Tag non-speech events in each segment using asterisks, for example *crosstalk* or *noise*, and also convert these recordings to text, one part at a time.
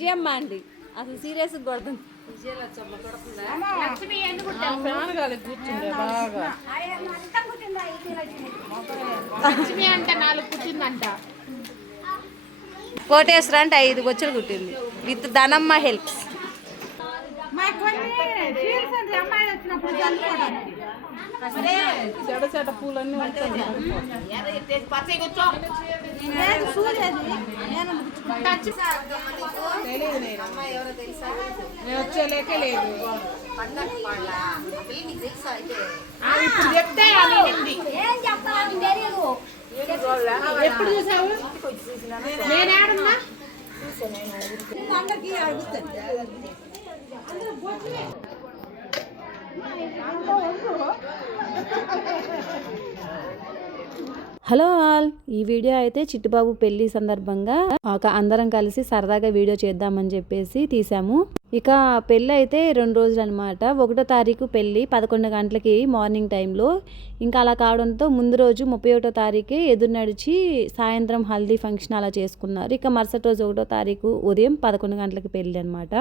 విజయమ్మ అండి. అసలు సీరియస్ కొడుతుంది. ఫ్యాన్ గాలి కూర్చుండే బాగా. లక్ష్మి అంట నాలుగు కూర్చుందంట కోటేశ్వర అంటే ఐదు బొచ్చులు కుట్టింది. With Dhanamma helps. చెడ చెడ పూలన్నీ ఉంటాయి నేను నేను వచ్చేలేకే లేదు ఇప్పుడు చెప్తే ఎప్పుడు చూసావు నేను 那啥都是我卖我。హలో ఆల్. ఈ వీడియో అయితే చిట్టుబాబు పెళ్ళి సందర్భంగా ఒక అందరం కలిసి సరదాగా వీడియో చేద్దామని చెప్పేసి తీసాము. ఇక పెళ్ళి అయితే రెండు రోజులు అనమాట ఒకటో తారీఖు పెళ్ళి పదకొండు గంటలకి మార్నింగ్ టైంలో ఇంకా అలా కావడంతో ముందు రోజు ముప్పై ఒకటో తారీఖు ఎదురు నడిచి సాయంత్రం హల్దీ ఫంక్షన్ అలా చేసుకున్నారు. ఇక మరుసటి రోజు ఒకటో తారీఖు ఉదయం పదకొండు గంటలకి పెళ్ళి అనమాట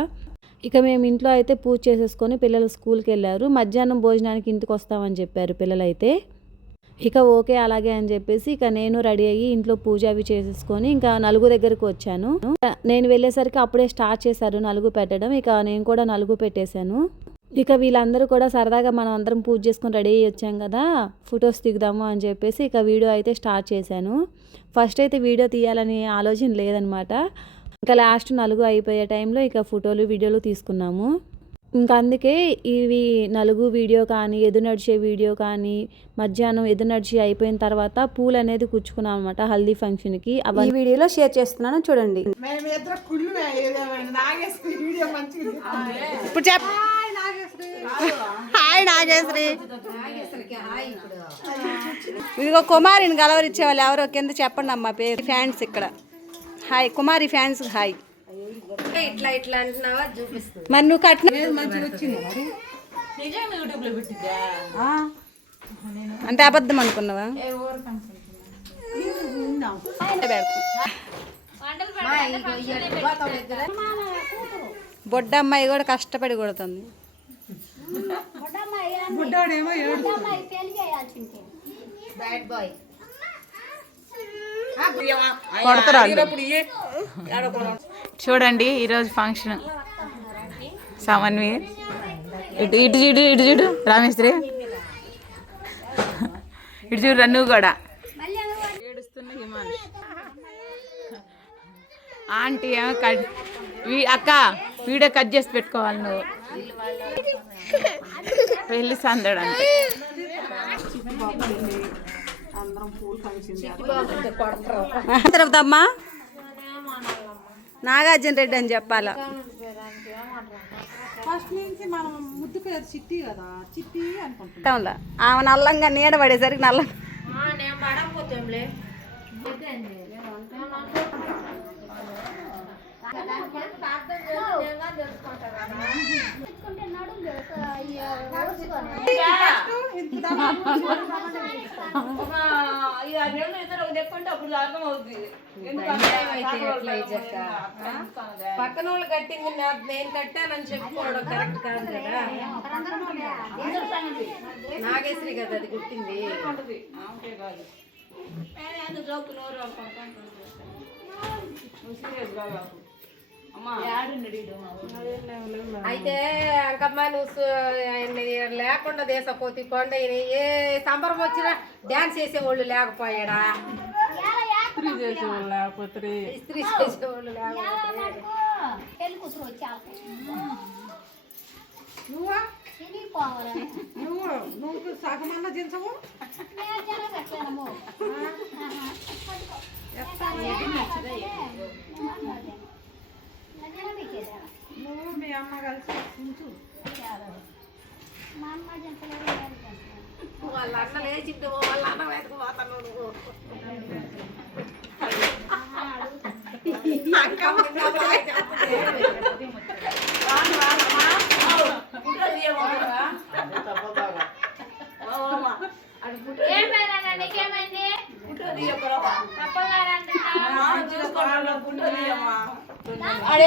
ఇక మేము ఇంట్లో అయితే పూజ చేసేసుకొని పిల్లలు స్కూల్కి వెళ్ళారు. మధ్యాహ్నం భోజనానికి ఇంటికి వస్తామని చెప్పారు పిల్లలైతే. ఇక ఓకే అలాగే అని చెప్పేసి ఇక నేను రెడీ అయ్యి ఇంట్లో పూజ అవి చేసేసుకొని ఇంకా నలుగు దగ్గరకు వచ్చాను. నేను వెళ్ళేసరికి అప్పుడే స్టార్ట్ చేశారు నలుగు పెట్టడం. ఇక నేను కూడా నలుగు పెట్టేశాను. ఇక వీళ్ళందరూ కూడా సరదాగా మనం అందరం పూజ చేసుకొని రెడీ అయ్యి వచ్చాం కదా ఫొటోస్ దిగుదాము అని చెప్పేసి ఇక వీడియో అయితే స్టార్ట్ చేశాను. ఫస్ట్ అయితే వీడియో తీయాలని ఆలోచన లేదనమాట. ఇంకా లాస్ట్ నలుగు అయిపోయే టైంలో ఇక ఫోటోలు వీడియోలు తీసుకున్నాము. ఇంకా అందుకే ఇవి నలుగు వీడియో కానీ ఎదు నడిచే వీడియో కానీ మధ్యాహ్నం ఎదు నడిచి అయిపోయిన తర్వాత పూలు అనేది కూర్చుకున్నాం అనమాట హల్దీ ఫంక్షన్కి. అవన్నీ వీడియోలో షేర్ చేస్తున్నాను చూడండి. ఇప్పుడు చెప్ హాయ్ నాగేశ్వరి ఇదిగో కుమారిని గలవరిచ్చే వాళ్ళు ఎవరో కింద చెప్పండి అమ్మా పేరు. ఫ్యాన్స్ ఇక్కడ. Hi Kumari fans hi. ఇట్లా ఇట్లా అంటున్నావా? చూపిస్తుంది. మరి నువ్వు కట్టిన మంచిగా వచ్చింది? మరి ఆ. అంటే అబద్ధం అనుకున్నావా? బొడ్డ అమ్మాయి కూడా కష్టపడి కొడుతుంది. కొడతారు చూడండి ఈరోజు ఫంక్షన్. సమన్వి ఇటు ఇటు చూడు ఇటు చూడు రామేశ్వరి. ఇటు చూడు నువ్వు కూడా. ఏడుస్తున్న ఆంటీ ఏమో కట్ వీ- అక్క వీడియో కట్ చేసి పెట్టుకోవాలి నువ్వు. పెళ్ళి సందడు అంటే అమ్మా. నాగార్జున రెడ్డి అని చెప్పాలా? ఫస్ట్ నుంచి మనం ముద్దు పేరు చిట్టి కదా చిట్టి టౌన్లో ఆమె నల్లంగా నీడ పడేసరికి నల్ల పక్కన వాళ్ళు కట్టింది నేను కట్టానని చెప్పుకోవడం కరెక్ట్ కాదు కదా? నాగేశ్వరి కదా అది కుట్టింది అయితే అంకమ్మ నువ్వు లేకుండా దేశపోతి కొండ ఏ సంబరం వచ్చినా డాన్స్ చేసేవాళ్ళు లేకపోయాడా? ఇస్త్రీ చేసేవాళ్ళు లేకపోతే ఇస్త్రీ చేసేవాళ్ళు లేకపోతే. నువ్వా? నువ్వు నువ్వు సగమన్నా దించవు? నువ్వు మీ అమ్మ కలిసి దించు లేచిండు వాళ్ళ అన్న వెతకు పోతాను నువ్వు. చెప్తే.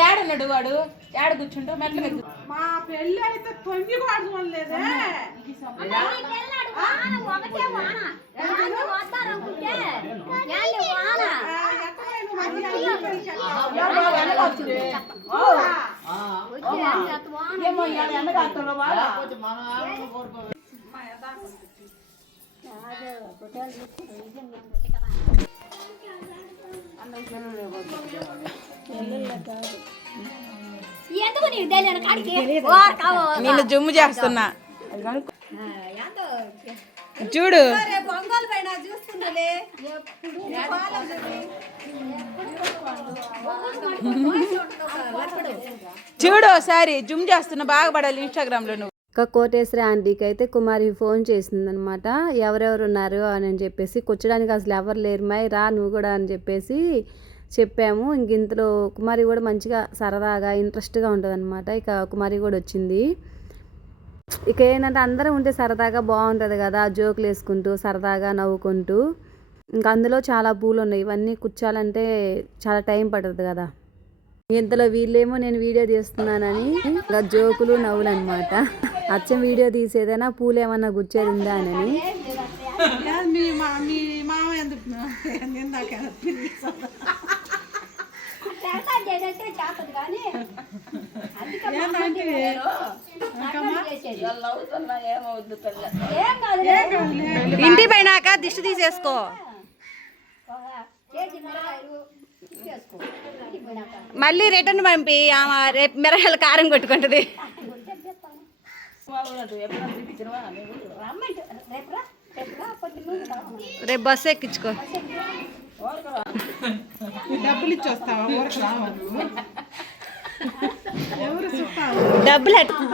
ఏడున్నాడు వాడు? ఏడ కూర్చుంటూ మెట్ల మీద. మా పెళ్ళి అయితే తొంగి కూడా ఎందుకు నీకు తెలియని కాడికి ఓర్ కావో. నిన్ను జుమ్ము చేస్తున్నా చూడు. చూడు ఒకసారి జుమ్ చేస్తున్నా బాగా పడాలి ఇన్స్టాగ్రామ్లో నువ్వు. ఇంకా కోటేశ్వరి ఆంటీకి అయితే కుమారి ఫోన్ చేసిందనమాట ఎవరెవరు ఉన్నారు అని అని చెప్పేసి కూర్చోడానికి అసలు ఎవరు లేరు మై రా నువ్వు కూడా అని చెప్పేసి చెప్పాము. ఇంక ఇంతలో కుమారి కూడా మంచిగా సరదాగా ఇంట్రెస్ట్గా ఉంటుంది అనమాట ఇక కుమారి కూడా వచ్చింది. ఇక ఏంటంటే అందరం ఉంటే సరదాగా బాగుంటుంది కదా జోకులు వేసుకుంటూ సరదాగా నవ్వుకుంటూ. ఇంకా అందులో చాలా పూలు ఉన్నాయి. ఇవన్నీ కూర్చోాలంటే చాలా టైం పడుతుంది కదా. ఇంతలో వీళ్ళేమో నేను వీడియో తీస్తున్నానని ఇంకా జోకులు నవ్వులు అనమాట అచ్చం వీడియో తీసేదైనా పూలు ఏమన్నా గుచ్చేది ఉందా అని. *laughs* అందుకే ఇంటి పోయినాక దిష్టి తీసేసుకో. మళ్ళీ రిటర్న్ పంపి ఆమె రేపు మిరగాయల కారం కొట్టుకుంటుంది. రమ్మంటే రేపు బస్సు ఎక్కించుకో. డబ్బులు ఊరికి రావా? నువ్వు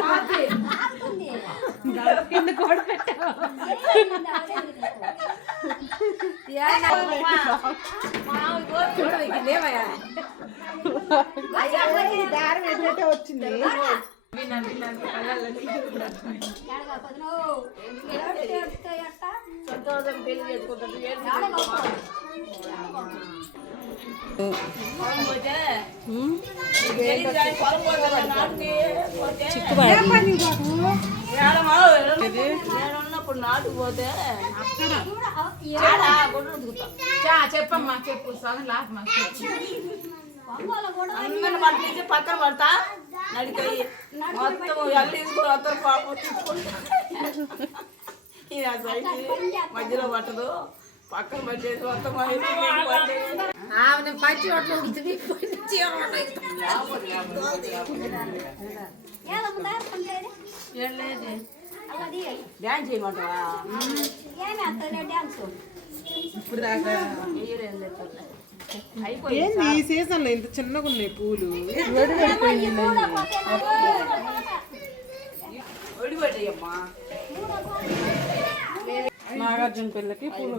డబ్బులు అట్- దారం ఏంటంటే వచ్చింది ఎడగా చెప్పమ్మా చెప్పు సగం లాస్ట్ మా అందరిని పట్టించి పక్కన పడతా నడిపోయి మొత్తం అతను పాపం ఇది సైడ్ మధ్యలో పట్టదు పక్కన పట్టేసి మొత్తం పట్టేది. ఆమె పచ్చి చీర డ్యాన్స్ చేయమంటావా ఇప్పుడు దాకా ఏంది ఈ సీజన్లో ఇంత చిన్నగా ఉన్నాయి పూలు? ఒడిపెట్టేయమ్మా నాగార్జున పిల్లకి పూలు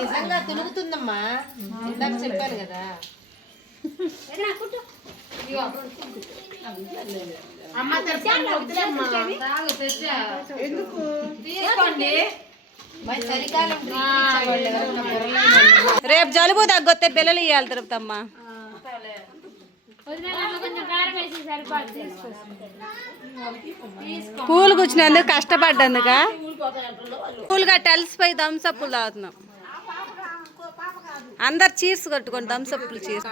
నిజంగా తులుగుతుందమ్మా ఇందాక చెప్పాను కదా అమ్మ ఎందుకు తీసుకోండి. రేపు జలుబు తగ్గొస్తే పిల్లలు ఇవ్వాలి తిరుపతమ్మ. పూలు కూర్చున్నందుకు కష్టపడ్డందుక? పూలు కట్టి అలసిపోయి దంసప్పులు తాగుతున్నాం. అందరు చీర్స్ కొట్టుకోండి దంసప్పులు చీర్స్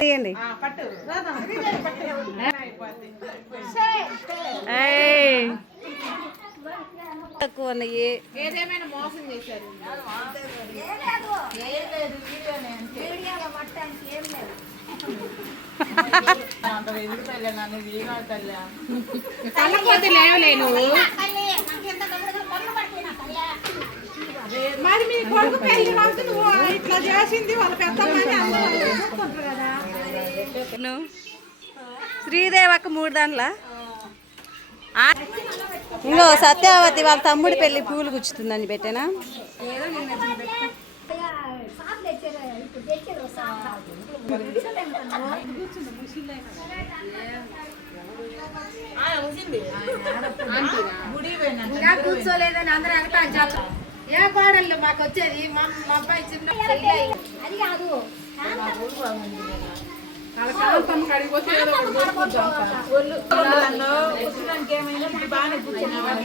తీయండి. ఏయ్. తక్కువ ఉన్నాయి. ఏదేమైనా మోసం చేశారు? వీడియోలో పట్టడానికి ఏం లేదు అంత ఎదురు తల్లి నన్ను వీగా తల్లి కళ్ళపోతే లేవలే నువ్వు. తల్లి, నాకు ఎంత గబగబా పనులు పడుతున్నాయి నా తల్లి. మరి మీ కొడుకు పెళ్ళి రోజు నువ్వు ఇట్లా చేసింది వాళ్ళ నువ్వు శ్రీదేవక్క మూడు దాంట్లో ఇంకో సత్యావతి వాళ్ళ తమ్ముడి పెళ్ళి పూలు గుచ్చుతుందని పెట్టానా? ఇంకా కూర్చోలేదని అందరూ ఎగతాం చెప్ప ఏ కోడళ్ళు మాకు వచ్చేది? మా మా అబ్బాయి చిన్న. అది కాదు. పుస్తకానికి ఏమైనా బాగానే కూర్చున్నాను